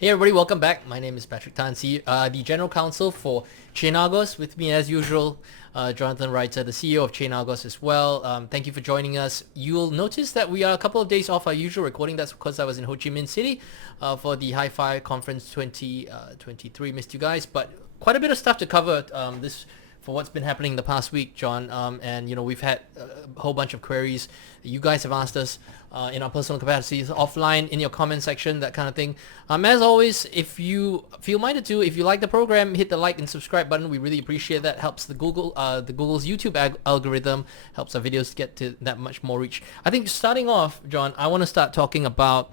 Hey everybody, welcome back. My name is Patrick Tan, the General Counsel for Chain Argos. With me as usual, Jonathan Reiter, the CEO of Chain Argos as well. Thank you for joining us. You'll notice that we are a couple of days off our usual recording. That's because I was in Ho Chi Minh City for the Hi-Fi Conference 2023. Missed you guys, but quite a bit of stuff to cover this for what's been happening in the past week, John. And we've had a whole bunch of queries you guys have asked us in our personal capacities, offline, in your comment section, that kind of thing. As always, if you feel minded to, if you like the program, hit the like and subscribe button. We really appreciate that. Helps the Google's YouTube algorithm, helps our videos get to that much more reach. I think starting off, John, I want to start talking about,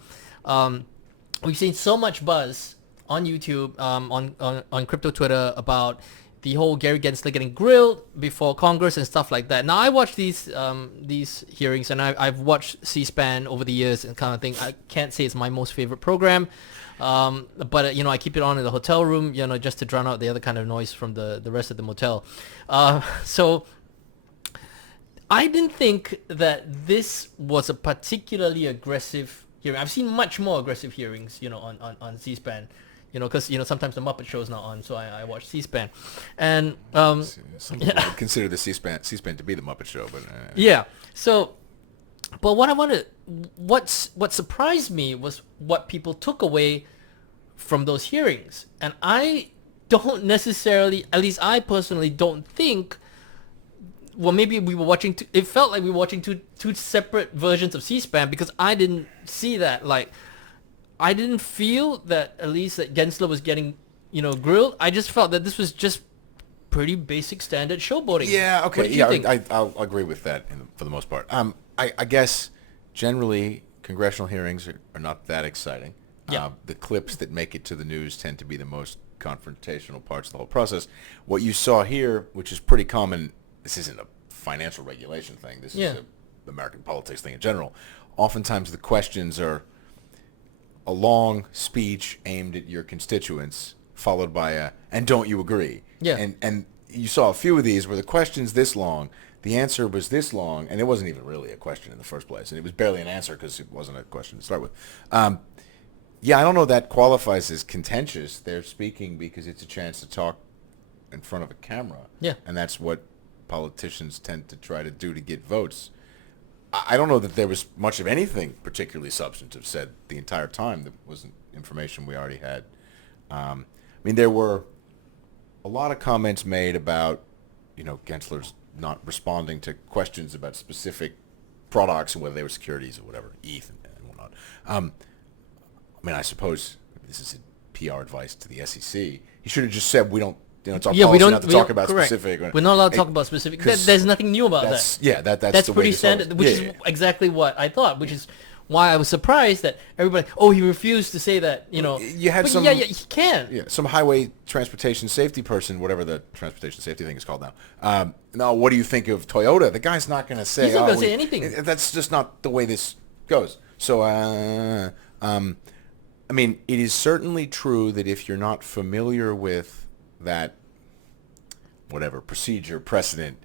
we've seen so much buzz on YouTube, on crypto Twitter about the whole Gary Gensler getting grilled before Congress and stuff like that. Now, I watch these hearings, and I've watched C-SPAN over the years and kind of thing. I can't say it's my most favorite program, but I keep it on in the hotel room, just to drown out the other kind of noise from the rest of the motel. So I didn't think that this was a particularly aggressive hearing. I've seen much more aggressive hearings, on C-SPAN. Because sometimes the Muppet Show is not on, so I watch C-SPAN, and some people would consider the C-SPAN to be the Muppet Show, but yeah. So, but what surprised me was what people took away from those hearings, and I don't necessarily, at least I personally don't think. Well, maybe we were watching. It felt like we were watching two separate versions of C-SPAN, because I didn't see that. I didn't feel that, at least, that Gensler was getting, grilled. I just felt that this was just pretty basic standard showboating. yeah, okay, What did you think? I'll agree with that for the most part. I guess generally congressional hearings are not that exciting. Yeah. The clips that make it to the news tend to be the most confrontational parts of the whole process. What you saw here, which is pretty common, this isn't a financial regulation thing. This is an American politics thing in general. Oftentimes the questions are a long speech aimed at your constituents, followed by and don't you agree? Yeah. And you saw a few of these where the question's this long, the answer was this long, and it wasn't even really a question in the first place, and it was barely an answer because it wasn't a question to start with. I don't know that qualifies as contentious. They're speaking because it's a chance to talk in front of a camera. Yeah. And that's what politicians tend to try to do to get votes. I don't know that there was much of anything particularly substantive said the entire time that wasn't information we already had. There were a lot of comments made about, Gensler's not responding to questions about specific products and whether they were securities or whatever, ETH and whatnot. I suppose this is PR advice to the SEC. He should have just said, we don't. It's our policy not to talk about correct. specific. We're not allowed to talk about specific. There's nothing new about that. Yeah, that's That's the pretty way standard, which is yeah. exactly what I thought, which is why I was surprised that everybody, he refused to say that, You had but some, he can. Yeah, some highway transportation safety person, whatever the transportation safety thing is called now. Now, what do you think of Toyota? The guy's not going to say. He's not going to say anything. That's just not the way this goes. So, it is certainly true that if you're not familiar with that, whatever procedure, precedent,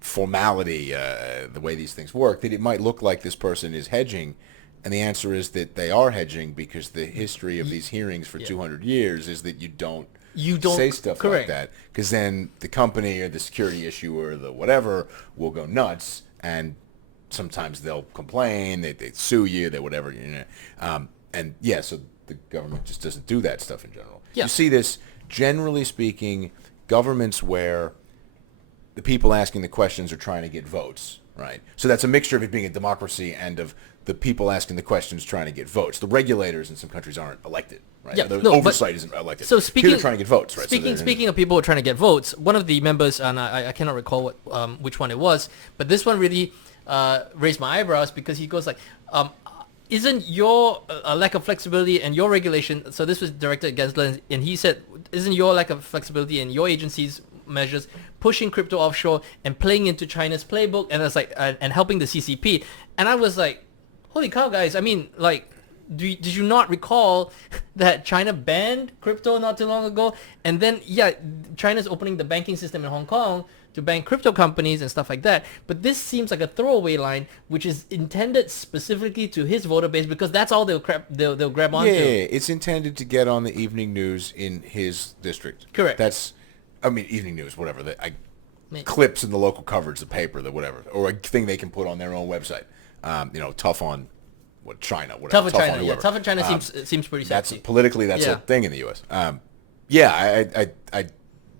formality, the way these things work, that it might look like this person is hedging, and the answer is that they are hedging because the history of these hearings for 200 years is that you don't say stuff correct. like that, because then the company or the security issuer or the whatever will go nuts, and sometimes they'll complain, they sue you, they whatever, so the government just doesn't do that stuff in general. Yeah. You see this, generally speaking, governments where the people asking the questions are trying to get votes, right? So that's a mixture of it being a democracy and of the people asking the questions trying to get votes. The regulators in some countries aren't elected, right? Yeah, The oversight isn't elected. So Here they're trying to get votes, right? Speaking of people who are trying to get votes, one of the members, and I cannot recall which one it was, but this one really raised my eyebrows, because he goes like, isn't your lack of flexibility and your regulation, so this was directed at Gensler, and he said, isn't your lack of flexibility and your agency's measures pushing crypto offshore and playing into China's playbook, and it's like and helping the CCP? And I was like, holy cow, guys, did you not recall that China banned crypto not too long ago? And then, yeah, China's opening the banking system in Hong Kong to ban crypto companies and stuff like that. But this seems like a throwaway line, which is intended specifically to his voter base because that's all they'll grab onto. Yeah, it's intended to get on the evening news in his district. Correct. That's, I mean, evening news, whatever. Clips in the local coverage, the paper, the whatever, or a thing they can put on their own website. Tough on China, whatever. Tough on China, on yeah. Tough on China seems pretty sexy. Politically, that's a thing in the U.S.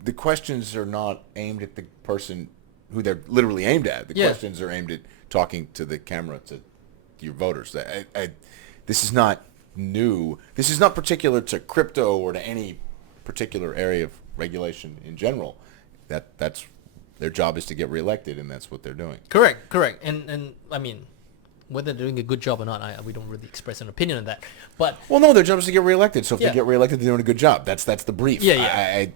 The questions are not aimed at the person who they're literally aimed at. The questions are aimed at talking to the camera to your voters. This is not new. This is not particular to crypto or to any particular area of regulation in general. That's their job is to get reelected, and that's what they're doing. Correct. And I mean, whether they're doing a good job or not, we don't really express an opinion on that. But no, their job is to get reelected. So if they get reelected, they're doing a good job. That's the brief. Yeah.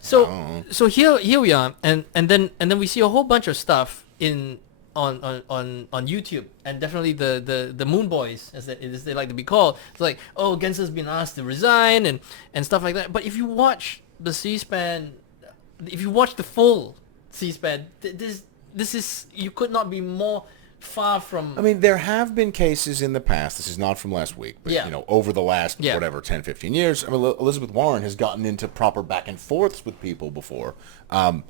So here we are, and then we see a whole bunch of stuff on YouTube, and definitely the Moon Boys, as they like to be called. It's like, oh, Gensler's been asked to resign and stuff like that. But if you watch the C-SPAN, if you watch the full C-SPAN, this is, you could not be more far from... I mean, there have been cases in the past, this is not from last week, but over the last, 10, 15 years, I mean, Elizabeth Warren has gotten into proper back and forths with people before, no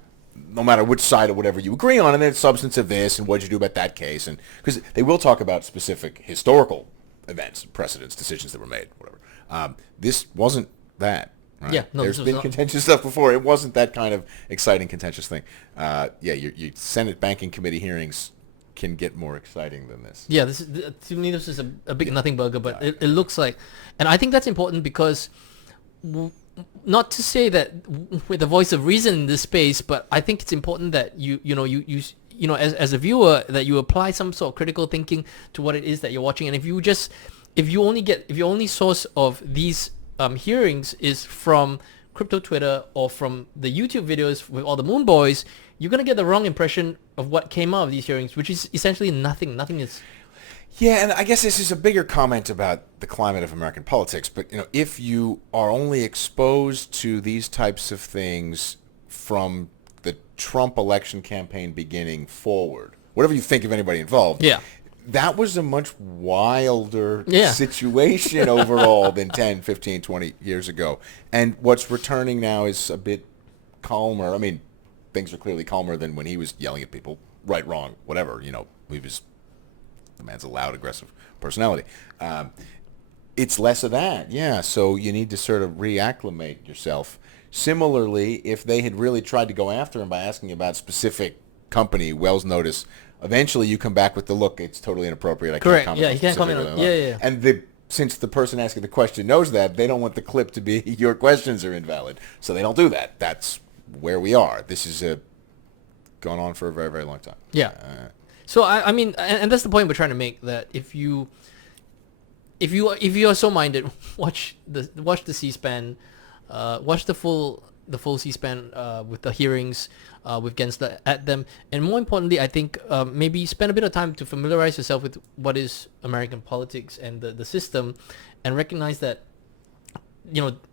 matter which side or whatever you agree on, and then substance of this, and what you do about that case, and because they will talk about specific historical events, precedents, decisions that were made, whatever. This wasn't that. Right? Yeah, no, there's been contentious stuff before. It wasn't that kind of exciting, contentious thing. Your Senate Banking Committee hearings can get more exciting than this. Yeah, to me this is a big nothing burger, but it looks like, and I think that's important because, not to say that with the voice of reason in this space, but I think it's important that you as a viewer, that you apply some sort of critical thinking to what it is that you're watching, and if your only source of these hearings is from crypto Twitter or from the YouTube videos with all the Moon Boys, you're going to get the wrong impression of what came out of these hearings, which is essentially nothing. Nothing is... Yeah, and I guess this is a bigger comment about the climate of American politics, but if you are only exposed to these types of things from the Trump election campaign beginning forward, whatever you think of anybody involved, that was a much wilder situation overall than 10, 15, 20 years ago. And what's returning now is a bit calmer. I mean, things are clearly calmer than when he was yelling at people, right, wrong, whatever. The man's a loud, aggressive personality. It's less of that, so you need to sort of reacclimate yourself. Similarly, if they had really tried to go after him by asking about specific company, Wells Notice, eventually you come back with the look, it's totally inappropriate. I can't comment on you can't comment on it. And since the person asking the question knows that, they don't want the clip to be, your questions are invalid. So they don't do that. That's where we are. This is gone on for a very, very long time. Yeah. So I mean, and that's the point we're trying to make, that if you are so minded, watch the C-SPAN, watch the full C-SPAN with the hearings with Gensler at them, and more importantly, I think maybe spend a bit of time to familiarize yourself with what is American politics and the system, and recognize that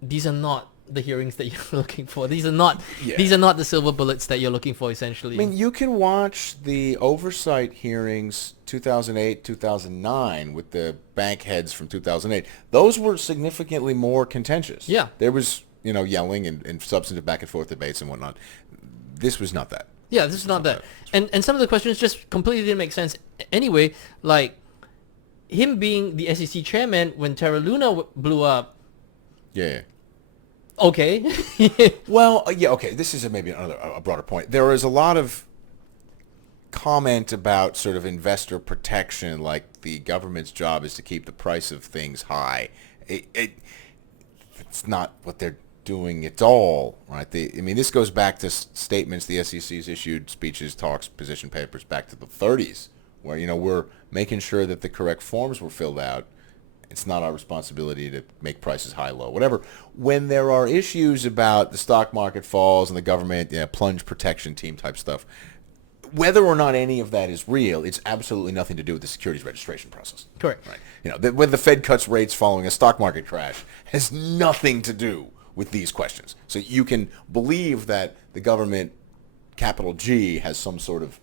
these are not the hearings that you're looking for. These are not the silver bullets that you're looking for, essentially. I mean, you can watch the oversight hearings 2008, 2009 with the bank heads from 2008. Those were significantly more contentious. Yeah. There was, yelling and substantive back and forth debates and whatnot. This was not that. Yeah, this is not that. And some of the questions just completely didn't make sense anyway, like him being the SEC chairman when Terra Luna blew up. Yeah. Okay. Well, okay. This is maybe a broader point. There is a lot of comment about sort of investor protection, like the government's job is to keep the price of things high. It's not what they're doing at all, right? This goes back to statements the SEC's issued, speeches, talks, position papers back to the 30s, where we're making sure that the correct forms were filled out. It's not our responsibility to make prices high, low, whatever. When there are issues about the stock market falls and the government, plunge protection team type stuff, whether or not any of that is real, it's absolutely nothing to do with the securities registration process. Correct. Right. When the Fed cuts rates following a stock market crash has nothing to do with these questions. So you can believe that the government, capital G, has some sort of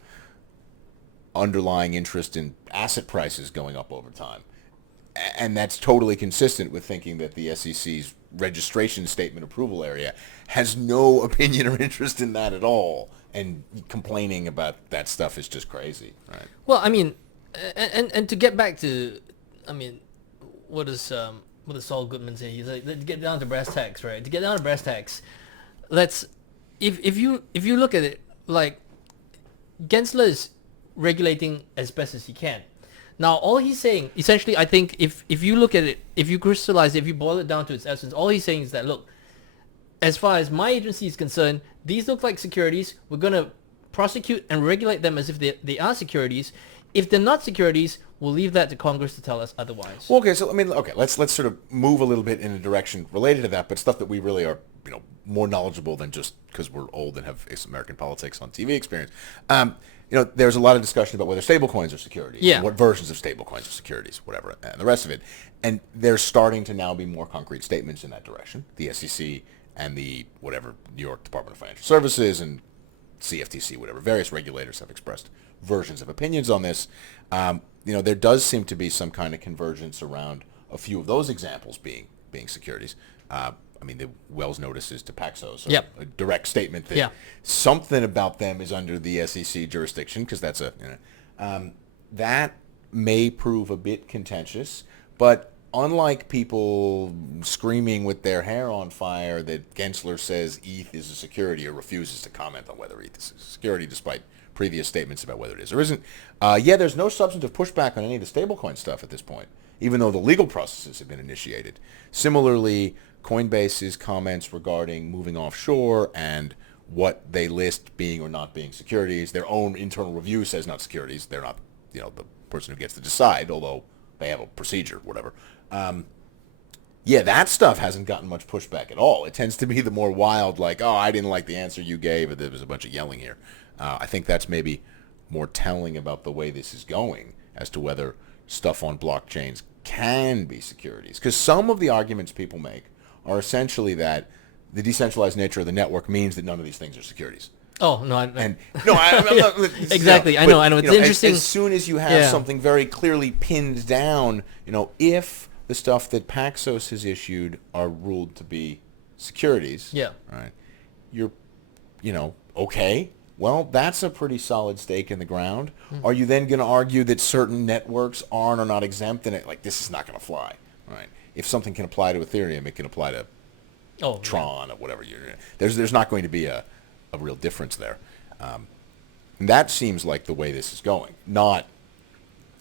underlying interest in asset prices going up over time. And that's totally consistent with thinking that the SEC's registration statement approval area has no opinion or interest in that at all. And complaining about that stuff is just crazy, right? Well, I mean, and to get back to, I mean, what does Saul Goodman say? He's like, let's get down to brass tacks, right? To get down to brass tacks, if you look at it, like, Gensler is regulating as best as he can. Now, all he's saying, essentially, I think, if you look at it, if you crystallize it, if you boil it down to its essence, all he's saying is that, look, as far as my agency is concerned, these look like securities. We're going to prosecute and regulate them as if they are securities. If they're not securities, we'll leave that to Congress to tell us otherwise. Well, okay, so let's sort of move a little bit in a direction related to that, but stuff that we really are, more knowledgeable than just because we're old and have American politics on TV experience. There's a lot of discussion about whether stablecoins are securities, and what versions of stablecoins are securities, whatever, and the rest of it. And there's starting to now be more concrete statements in that direction. The SEC and the New York Department of Financial Services and CFTC, whatever, various regulators have expressed versions of opinions on this. There does seem to be some kind of convergence around a few of those examples being securities. The Wells notices to Paxos are a direct statement that something about them is under the SEC jurisdiction, because that's that may prove a bit contentious, but unlike people screaming with their hair on fire that Gensler says ETH is a security or refuses to comment on whether ETH is a security despite previous statements about whether it is or isn't, there's no substantive pushback on any of the stablecoin stuff at this point, even though the legal processes have been initiated. Similarly, Coinbase's comments regarding moving offshore and what they list being or not being securities, their own internal review says not securities. They're not, the person who gets to decide, although they have a procedure, whatever. That stuff hasn't gotten much pushback at all. It tends to be the more wild, like, oh, I didn't like the answer you gave, there was a bunch of yelling here. I think that's maybe more telling about the way this is going as to whether stuff on blockchains can be securities. Because some of the arguments people make are essentially that the decentralized nature of the network means that none of these things are securities. Oh, no. I'm not, exactly. I know. It's interesting. As soon as you have something very clearly pinned down, if the stuff that Paxos has issued are ruled to be securities, right, you're, okay, well, that's a pretty solid stake in the ground. Are you then going to argue that certain networks aren't or not exempt, and this is not going to fly, right? If something can apply to Ethereum, it can apply to Tron or whatever. There's not going to be a real difference there. And that seems like the way this is going, not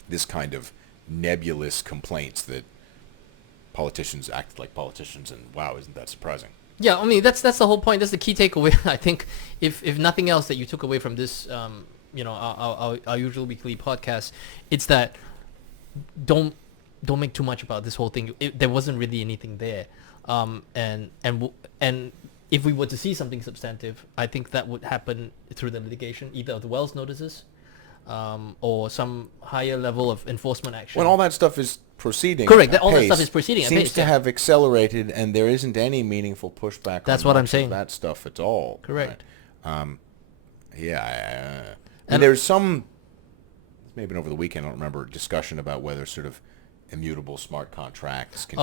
this kind of nebulous complaints that politicians act like politicians, and wow, isn't that surprising? Yeah, that's the whole point. That's the key takeaway. I think if nothing else that you took away from this, our usual weekly podcast, it's that don't make too much about this whole thing. There wasn't really anything there, and if we were to see something substantive, I think that would happen through the litigation, either of the Wells notices, or some higher level of enforcement action. When all that stuff is proceeding, correct. All that stuff is proceeding. Seems to have accelerated, and there isn't any meaningful pushback. That's on what I'm saying. That stuff at all. Correct. Right? And there's some, maybe over the weekend, I don't remember, discussion about whether sort of immutable smart contracts can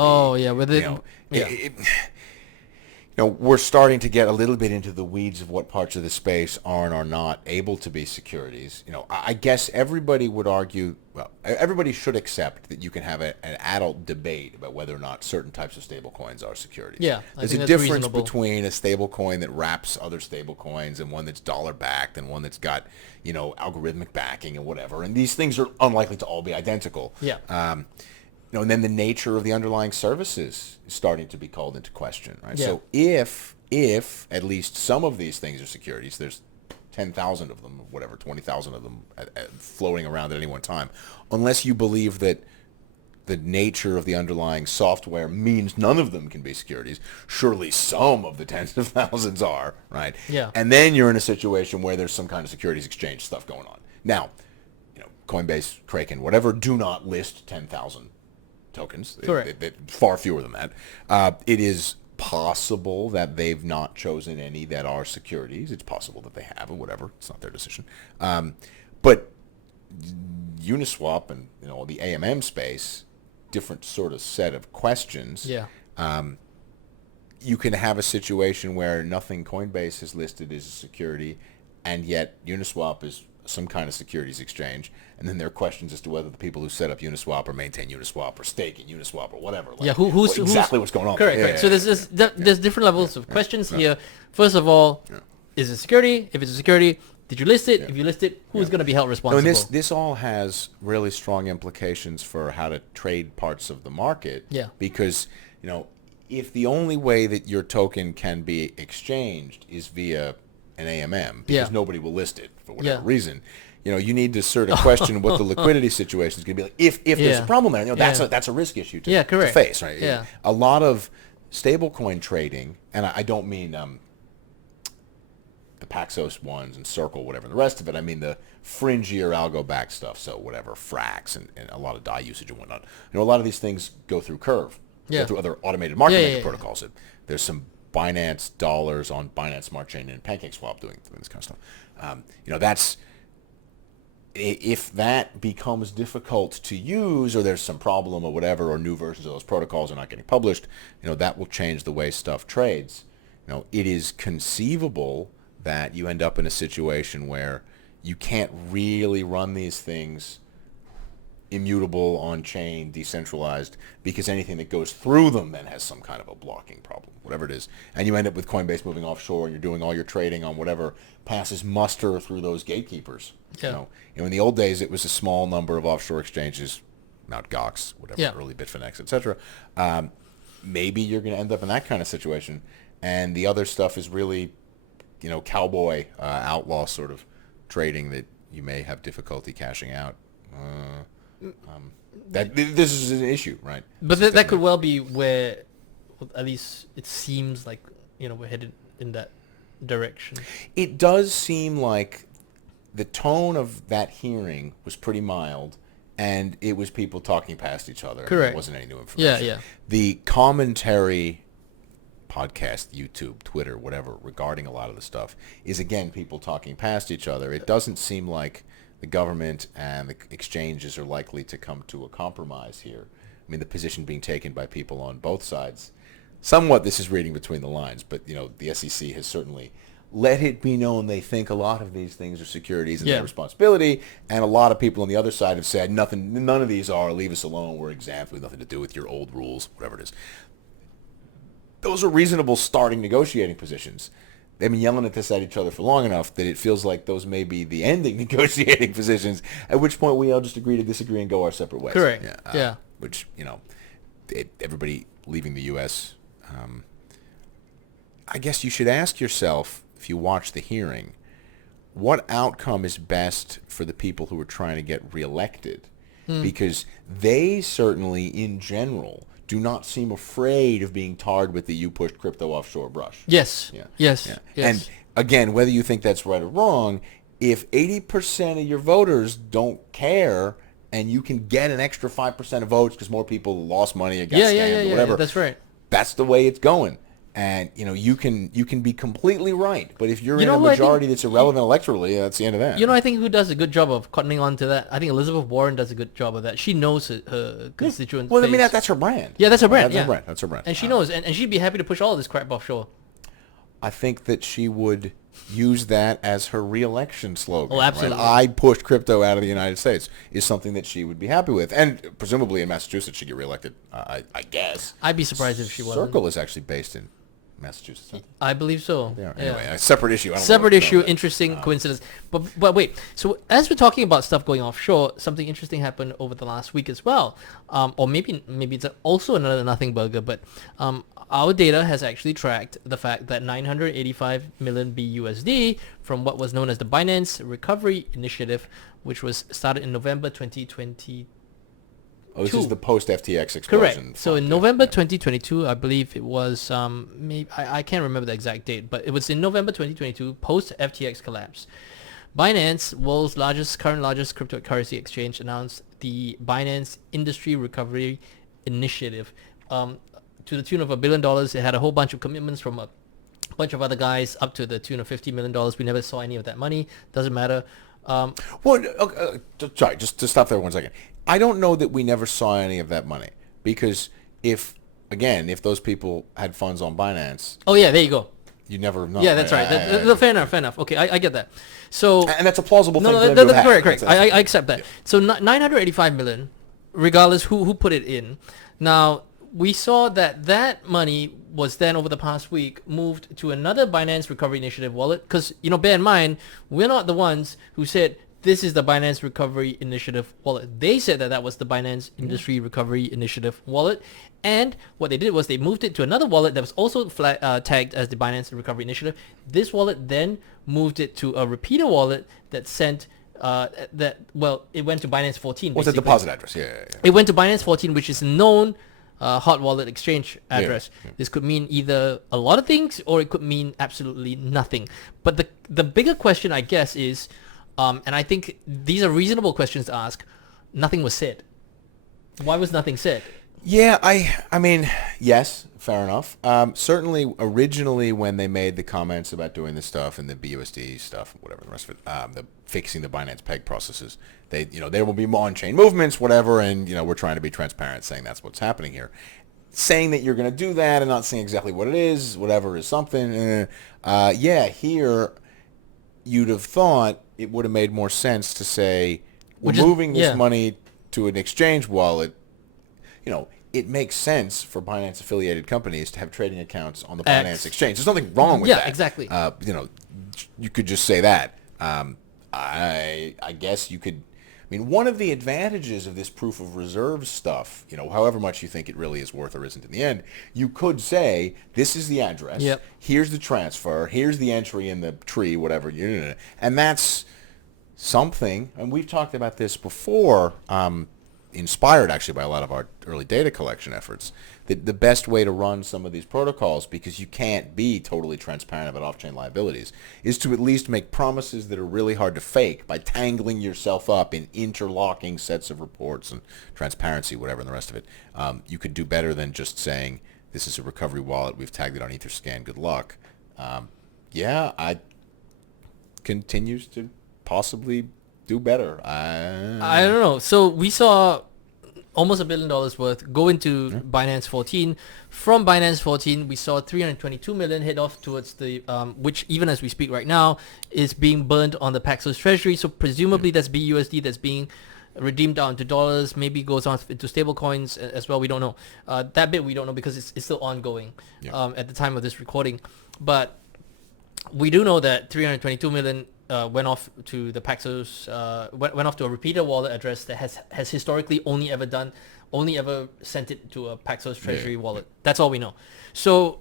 we're starting to get a little bit into the weeds of what parts of the space are and are not able to be securities. I guess everybody would argue, everybody should accept that you can have an adult debate about whether or not certain types of stablecoins are securities. Yeah, there's a difference between a stablecoin that wraps other stablecoins and one that's dollar-backed and one that's got, algorithmic backing and whatever. And these things are unlikely to all be identical. Yeah. And then the nature of the underlying services is starting to be called into question, right? Yeah. So if at least some of these things are securities, there's 10,000 of them, whatever, 20,000 of them floating around at any one time, unless you believe that the nature of the underlying software means none of them can be securities, surely some of the tens of thousands are, right? Yeah. And then you're in a situation where there's some kind of securities exchange stuff going on. Now, Coinbase, Kraken, whatever, do not list 10,000 tokens. Correct. Far fewer than that. It is possible that they've not chosen any that are securities. It's possible that they have, or whatever. It's not their decision. But Uniswap and the AMM space, different sort of set of questions. Yeah. You can have a situation where nothing Coinbase has listed as a security, and yet Uniswap is some kind of securities exchange, and then there are questions as to whether the people who set up Uniswap or maintain Uniswap or stake in Uniswap or whatever. Who's what's going on? Correct. So there's different levels of questions here. First of all, is it security? If it's a security, did you list it? If you list it, who's going to be held responsible? And this all has really strong implications for how to trade parts of the market. Yeah. Because if the only way that your token can be exchanged is via an AMM, because nobody will list it for whatever reason, you need to sort of question what the liquidity situation is going to be like. If there's a problem there, that's a risk issue to face, right? Yeah. A lot of stablecoin trading, and I don't mean the Paxos ones and Circle, whatever, the rest of it. I mean the fringier algo-backed stuff, so whatever, Frax and a lot of DAI usage and whatnot. A lot of these things go through Curve, go through other automated market maker protocols. There's some Binance dollars on Binance Smart Chain and PancakeSwap doing this kind of stuff. That's if that becomes difficult to use, or there's some problem or whatever, or new versions of those protocols are not getting published, that will change the way stuff trades. It is conceivable that you end up in a situation where you can't really run these things immutable, on-chain, decentralized, because anything that goes through them then has some kind of a blocking problem, whatever it is. And you end up with Coinbase moving offshore, and you're doing all your trading on whatever passes muster through those gatekeepers. Yeah. In the old days, it was a small number of offshore exchanges, Mt. Gox, whatever, early Bitfinex, etc. Maybe you're going to end up in that kind of situation, and the other stuff is really, cowboy, outlaw sort of trading that you may have difficulty cashing out. This is an issue, right? But that could well be where, at least it seems like we're headed in that direction. It does seem like the tone of that hearing was pretty mild, and it was people talking past each other. Correct. There wasn't any new information. Yeah. The commentary, podcast, YouTube, Twitter, whatever, regarding a lot of the stuff is, again, people talking past each other. It doesn't seem like the government and the exchanges are likely to come to a compromise here. I mean, the position being taken by people on both sides, somewhat this is reading between the lines, but, the SEC has certainly let it be known they think a lot of these things are securities and their responsibility, and a lot of people on the other side have said, none of these are, leave us alone, we're exempt, we have nothing to do with your old rules, whatever it is. Those are reasonable starting negotiating positions. They've been yelling at each other for long enough that it feels like those may be the ending negotiating positions, at which point we all just agree to disagree and go our separate ways. Correct. Yeah. Which, everybody leaving the U.S., I guess you should ask yourself, if you watch the hearing, what outcome is best for the people who are trying to get reelected? Because they certainly, in general, do not seem afraid of being tarred with the "you pushed crypto offshore" brush. Yes. Yeah. Yes. Yeah. Yes. And again, whether you think that's right or wrong, if 80% of your voters don't care, and you can get an extra 5% of votes because more people lost money or got scammed or whatever, that's right. That's the way it's going. And you can be completely right, but if you're in a majority that's irrelevant electorally, that's the end of that. I think who does a good job of cottoning on to that? I think Elizabeth Warren does a good job of that. She knows her constituents. Well, I mean that's her brand. Yeah, that's her brand. That's her brand. And she knows, and she'd be happy to push all of this crap offshore. I think that she would use that as her re-election slogan. Oh, absolutely. Right? I pushed crypto out of the United States is something that she would be happy with, and presumably in Massachusetts she'd get reelected. I guess. I'd be surprised if she wasn't. Circle is actually based in Massachusetts. I believe so. Yeah. Anyway, a separate issue. Interesting coincidence. But wait. So as we're talking about stuff going offshore, something interesting happened over the last week as well. Or maybe it's also another nothing burger. But our data has actually tracked the fact that 985 million BUSD from what was known as the Binance Recovery Initiative, which was started in November 2020. Oh, this is the post-FTX explosion. Correct. So in November 2022, I believe it was, maybe I can't remember the exact date, but it was in November 2022, post-FTX collapse. Binance, world's current largest cryptocurrency exchange, announced the Binance Industry Recovery initiative, to the tune of $1 billion. It had a whole bunch of commitments from a bunch of other guys up to the tune of $50 million. We never saw any of that money. Doesn't matter. Well, sorry, just to stop there 1 second. I don't know that we never saw any of that money because if those people had funds on Binance, Oh yeah, there you go. you never know. Yeah, that's right. Fair enough. Okay, I get that. So And that's a plausible thing. no, for them to that's have correct. I accept that. So 985 million, regardless who put it in. Now we saw that money was then over the past week moved to another Binance Recovery Initiative wallet because bear in mind we're not the ones who said this is the Binance Recovery Initiative wallet. They said that was the Binance Industry Recovery Initiative wallet. And what they did was they moved it to another wallet that was also tagged as the Binance Recovery Initiative. This wallet then moved it to a repeater wallet that sent it went to Binance 14. What's the basically. deposit address? Yeah. It went to Binance 14, which is a known hot wallet exchange address. Yeah. This could mean either a lot of things or it could mean absolutely nothing. But the bigger question, I guess, is, and I think these are reasonable questions to ask, nothing was said. Why was nothing said? Yeah, I mean, yes, fair enough. Certainly, originally when they made the comments about doing this stuff and the BUSD stuff, whatever the rest of it, the fixing the Binance peg processes, there will be on-chain movements, whatever, and we're trying to be transparent, saying that's what's happening here. Saying that you're going to do that and not saying exactly what it is, whatever is something. Here you'd have thought it would have made more sense to say we're moving this money to an exchange wallet. It makes sense for Binance affiliated companies to have trading accounts on the Binance exchange. There's nothing wrong with that. Yeah, exactly. You could just say that. I guess you could. I mean, one of the advantages of this proof of reserve stuff, however much you think it really is worth or isn't in the end, you could say this is the address. Yep. Here's the transfer. Here's the entry in the tree, whatever. And that's something. And we've talked about this before. Inspired actually by a lot of our early data collection efforts, the best way to run some of these protocols, because you can't be totally transparent about off-chain liabilities, is to at least make promises that are really hard to fake by tangling yourself up in interlocking sets of reports and transparency, whatever, and the rest of it. You could do better than just saying, this is a recovery wallet, we've tagged it on Etherscan, good luck. I continues to possibly do better. I don't know. So we saw almost $1 billion worth go into Binance 14. From Binance 14, we saw 322 million hit off towards the, which even as we speak right now, is being burned on the Paxos treasury. So presumably that's BUSD that's being redeemed down to dollars, maybe goes on into stable coins as well. We don't know. That bit we don't know because it's still ongoing at the time of this recording. But we do know that 322 million went off to the Paxos, went off to a repeater wallet address that has historically only ever sent it to a Paxos treasury wallet. That's all we know. So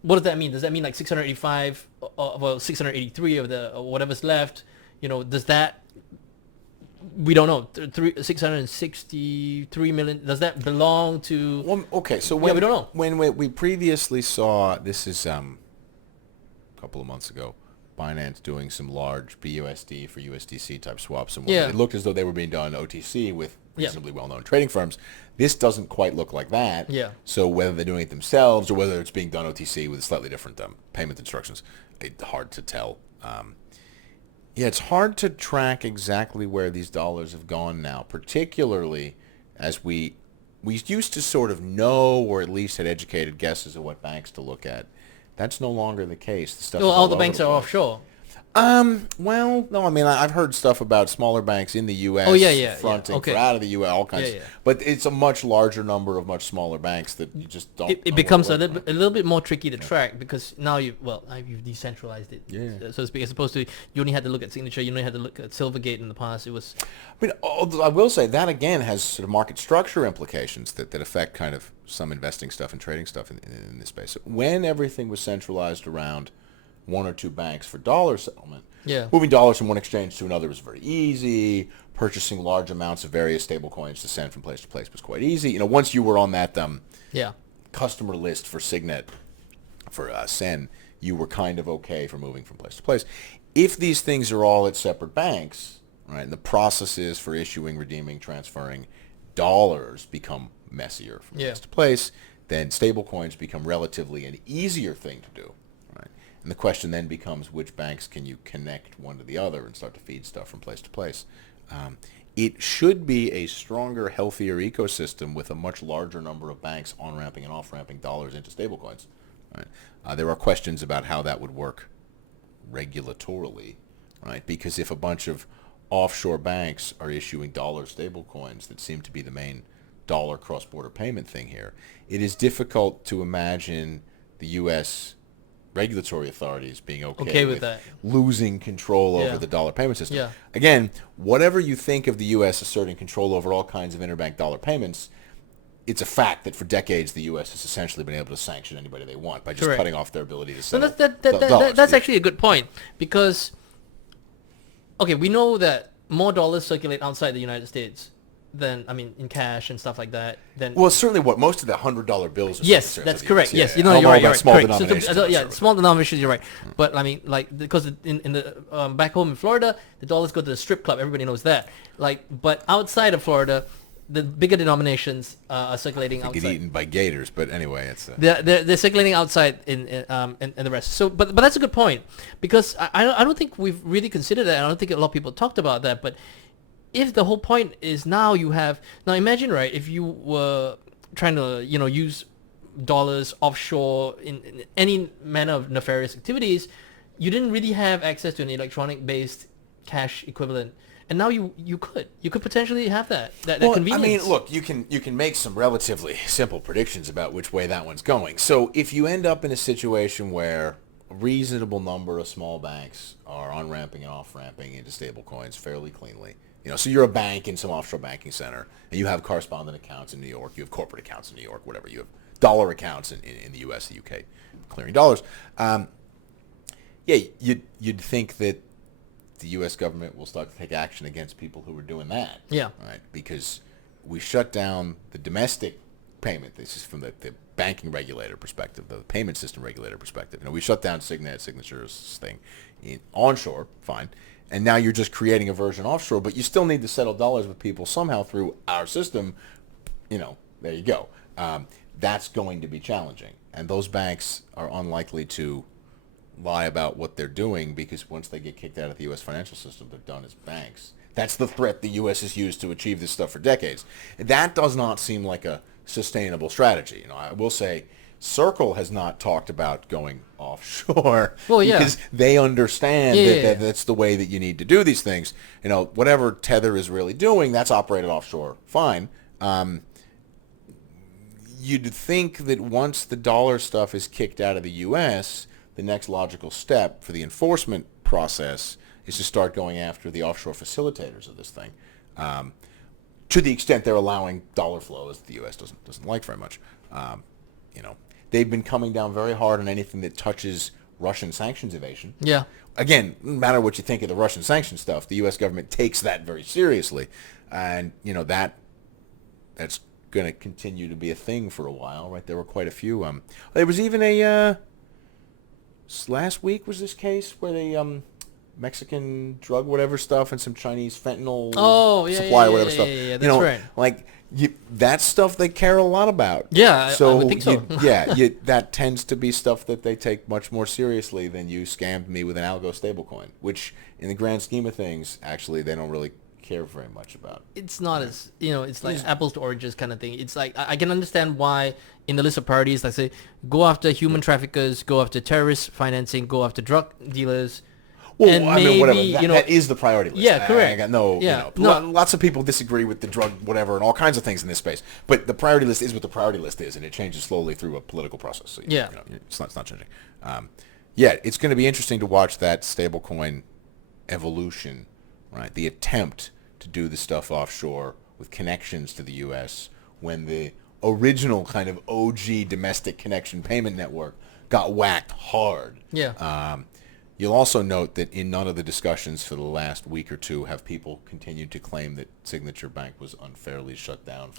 what does that mean? Does that mean like 685, 683 of the whatever's left? Does that, we don't know, 663 million, does that belong to? Well, okay, so we don't know. When we previously saw, this is a couple of months ago, Binance doing some large BUSD for USDC type swaps, and it looked as though they were being done OTC with reasonably well-known trading firms. This doesn't quite look like that. Yeah. So whether they're doing it themselves or whether it's being done OTC with slightly different payment instructions, it's hard to tell. It's hard to track exactly where these dollars have gone now, particularly as we used to sort of know, or at least had educated guesses of what banks to look at. That's no longer the case. The stuff all the banks are offshore. Well, no, I mean, I've heard stuff about smaller banks in the U.S. fronting for out of the U.S., all kinds. But it's a much larger number of much smaller banks that you just don't. It becomes a little bit more tricky to track because now you've decentralized it. Yeah. So to speak, as opposed to you only had to look at Signature, you only had to look at Silvergate in the past. It was. I mean, I will say that again has sort of market structure implications that affect kind of some investing stuff and trading stuff in this space. When everything was centralized around one or two banks for dollar settlement, moving dollars from one exchange to another was very easy. Purchasing large amounts of various stable coins to send from place to place was quite easy. Once you were on that customer list for Signet, for Sen, you were kind of okay for moving from place to place. If these things are all at separate banks, right, and the processes for issuing, redeeming, transferring dollars become messier from Yeah. place to place, then stable coins become relatively an easier thing to do. Right? And the question then becomes, which banks can you connect one to the other and start to feed stuff from place to place? It should be a stronger, healthier ecosystem with a much larger number of banks on-ramping and off-ramping dollars into stablecoins. Right? There are questions about how that would work regulatorily, right? Because if a bunch of offshore banks are issuing dollar stablecoins that seem to be the main dollar cross-border payment thing here, it is difficult to imagine the U.S. regulatory authorities being okay with that. losing control over Yeah. the dollar payment system. Yeah. Again, whatever you think of the U.S. asserting control over all kinds of interbank dollar payments, it's a fact that for decades the U.S. has essentially been able to sanction anybody they want by just Correct. cutting off their ability to So sell that's dollars. actually a good point, because, okay, we know that more dollars circulate outside the United States than, I mean, in cash and stuff like that. Than Well, certainly what most of the $100 bills are. yes, circulated that's to the correct. US. Yes, Yeah, you know, I don't you're right. about You're right. small Correct. denominations. So, I'm yeah, sure. small denominations. You're right. But I mean, like, because in the back home in Florida, the dollars go to the strip club. Everybody knows that. Like, but outside of Florida, the bigger denominations are circulating They get outside. eaten by gators, but anyway, it's. They're circulating outside in the rest. So, but that's a good point, because I don't think we've really considered that. I don't think a lot of people talked about that. But if the whole point is now imagine, right, if you were trying to use dollars offshore in any manner of nefarious activities, you didn't really have access to an electronic based cash equivalent. And now you could potentially have that convenience. I mean, look, you can make some relatively simple predictions about which way that one's going. So if you end up in a situation where a reasonable number of small banks are on-ramping and off-ramping into stablecoins fairly cleanly, so you're a bank in some offshore banking center, and you have correspondent accounts in New York, you have corporate accounts in New York, whatever, you have dollar accounts in the U.S., the U.K., clearing dollars. You'd think that the U.S. government will start to take action against people who are doing that. Yeah. Right? Because we shut down the domestic payment. This is from the banking regulator perspective, the payment system regulator perspective. We shut down Signature's thing onshore, fine. And now you're just creating a version offshore, but you still need to settle dollars with people somehow through our system. There you go. That's going to be challenging. And those banks are unlikely to lie about what they're doing, because once they get kicked out of the U.S. financial system, they're done as banks. That's the threat the U.S. has used to achieve this stuff for decades. That does not seem like a sustainable strategy. I will say Circle has not talked about going offshore because they understand that that's the way that you need to do these things. Whatever Tether is really doing, that's operated offshore fine. You'd think that once the dollar stuff is kicked out of the U.S., the next logical step for the enforcement process is to start going after the offshore facilitators of this thing, to the extent they're allowing dollar flows that the U.S. doesn't like very much. They've been coming down very hard on anything that touches Russian sanctions evasion. Yeah. Again, no matter what you think of the Russian sanctions stuff, the U.S. government takes that very seriously, and that's going to continue to be a thing for a while, right? There were quite a few. There was even a. Last week was this case where the Mexican drug whatever stuff and some Chinese fentanyl supply or whatever stuff. Yeah, that's right. Like that stuff they care a lot about. Yeah, I would think so. That tends to be stuff that they take much more seriously than you scammed me with an algo stablecoin, which in the grand scheme of things, actually, they don't really care very much about. It's not as, it's like apples to oranges kind of thing. It's like, I can understand why in the list of priorities, like say, go after human traffickers, go after terrorist financing, go after drug dealers. Well, and whatever. maybe, That is the priority list. Yeah, correct. I got no. Lots of people disagree with the drug whatever and all kinds of things in this space. But the priority list is what the priority list is, and it changes slowly through a political process. So it's not changing. It's going to be interesting to watch that stablecoin evolution, right? The attempt to do the stuff offshore with connections to the U.S. when the original kind of OG domestic connection payment network got whacked hard. Yeah. You'll also note that in none of the discussions for the last week or two have people continued to claim that Signature Bank was unfairly shut down.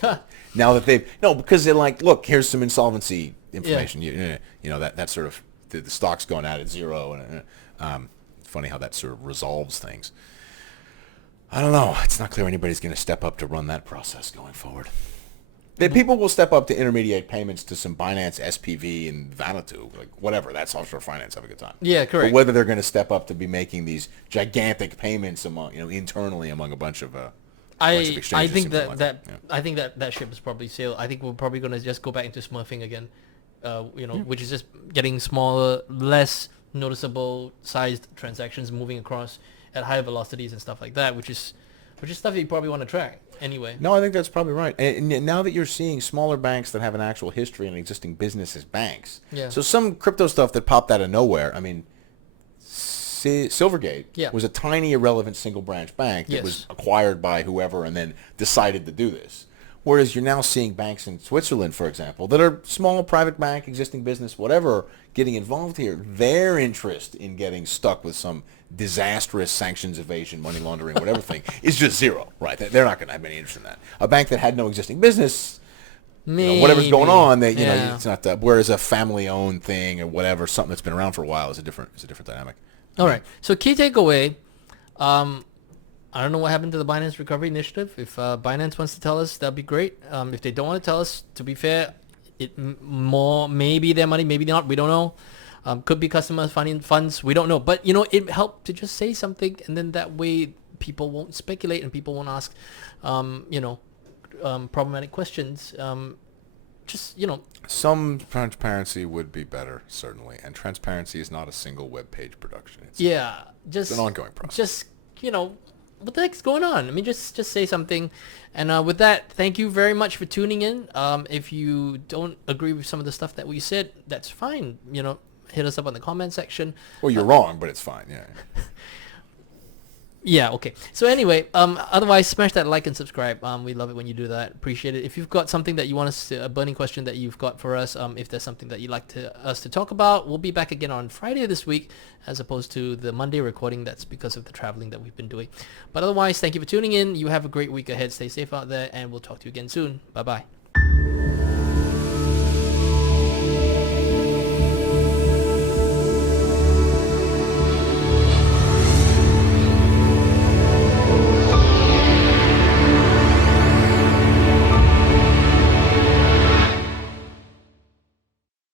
Now that because they're like, look, here's some insolvency information. Yeah. That sort of the stock's going out at zero, and funny how that sort of resolves things. I don't know. It's not clear anybody's going to step up to run that process going forward. People will step up to intermediate payments to some Binance, SPV, and Vanuatu, like whatever. That's offshore finance. Have a good time. Yeah, correct. But whether they're going to step up to be making these gigantic payments among, internally among a bunch of exchanges. I think seems that unlikely. I think that ship is probably sailed. I think we're probably gonna just go back into smurfing again, which is just getting smaller, less noticeable sized transactions moving across at higher velocities and stuff like that, which is stuff that you probably want to track anyway. No, I think that's probably right. And now that you're seeing smaller banks that have an actual history and existing business as banks, Yeah. so some crypto stuff that popped out of nowhere. I mean, Silvergate Yeah. was a tiny, irrelevant single branch bank that Yes. was acquired by whoever and then decided to do this. Whereas you're now seeing banks in Switzerland, for example, that are small, private bank, existing business, whatever, getting involved here. Their interest in getting stuck with some disastrous sanctions evasion, money laundering, whatever thing is just zero, right? They're not going to have any interest in that. A bank that had no existing business, whatever's going on, Yeah. it's not that. Whereas a family-owned thing or whatever, something that's been around for a while, is a different dynamic. All right. So key takeaway, I don't know what happened to the Binance Recovery Initiative. If Binance wants to tell us, that'd be great. If they don't want to tell us, to be fair, maybe their money, maybe not. We don't know. Could be customers funding funds. We don't know. But it helped to just say something, and then that way people won't speculate and people won't ask, problematic questions. Some transparency would be better, certainly. And transparency is not a single web page production. It's Just an ongoing process. Just what the heck's going on? I mean, just say something. And with that, thank you very much for tuning in. If you don't agree with some of the stuff that we said, that's fine. Hit us up on the comment section. Well, you're wrong, but it's fine. Yeah. Yeah, okay. So anyway, otherwise, smash that like and subscribe. We love it when you do that. Appreciate it. If you've got something that you want us to, a burning question that you've got for us, if there's something that you'd like us to talk about, we'll be back again on Friday this week, as opposed to the Monday recording. That's because of the traveling that we've been doing. But otherwise, thank you for tuning in. You have a great week ahead. Stay safe out there, and we'll talk to you again soon. Bye-bye.